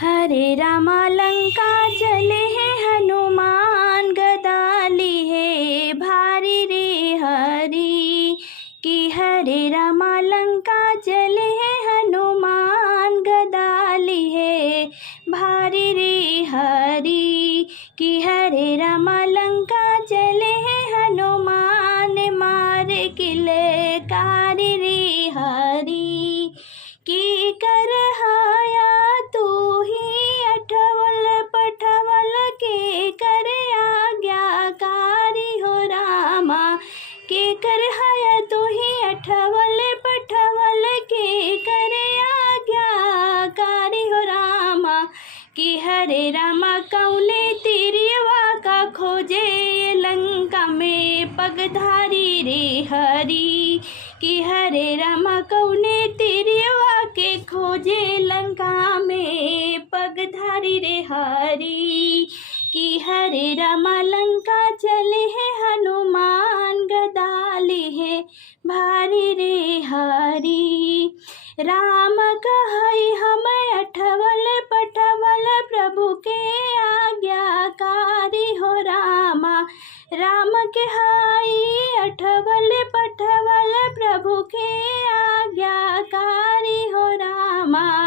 हरे रामा लंका चले हैं हनुमान, गदा ली है भारी रे हरी। कि हरे रामा लंका चले हैं हनुमान, गदा ली है भारी रे हरी। कि हरे रामा लंका चले हैं हनुमान, मार किलकारी रे हरी। की कर हाया तू ही अठवल पठवल, के कर आज्ञाकारी हो रामा। के कर हाया तू ही अठवल पठवल, के कर आज्ञाकारी हो रामा। कि हरे रामा कौने तिरियवा का खोजे, लंका में पगधारी रे हरी। कि हरे रामा कौने तिरियवा के खोजे, लंका में पगधारी रे हरी। कि हरे रामा लंका चले हैं हनुमान, गदा ली है भारी रे हरी। राम कहई हम अठवल पठवल, प्रभु के आज्ञाकारी हो रामा। राम के हाई अठवल पठवल, प्रभु के आज्ञाकारी हो रामा।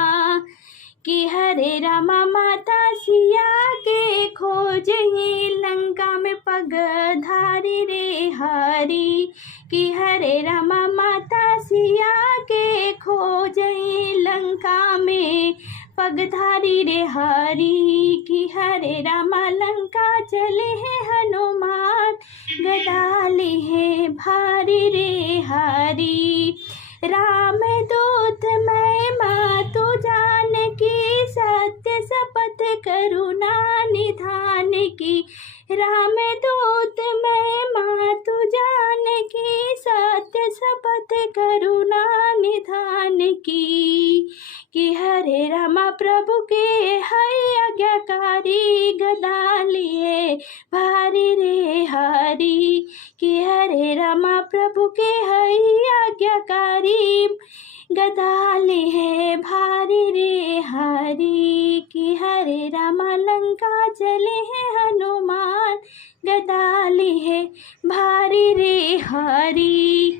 कि हरे रामा माता सिया के खोजे, लंका में पगधारी रे हरी। कि हरे रामा माता सिया के खोजे, लंका में पगधारी रे हरी। कि हरे रामा लंका चले हैं हनुमान, गदा ली है भारी रे हरी। राम दूत मैं मातु जानकी, सत्य शपथ करुणा निधान की। राम दूत मैं मातु जानकी, सत्य शपथ करुणा निधान की। कि हरे रामा प्रभु के हई आज्ञाकारी, गदा लिए भारी रे हरी। कि हरे रामा प्रभु के हई आज्ञाकारी, गदा ली है भारी रे हरी। कि हरे रामा लंका चले हैं हनुमान, गदा ली है भारी रे हरी।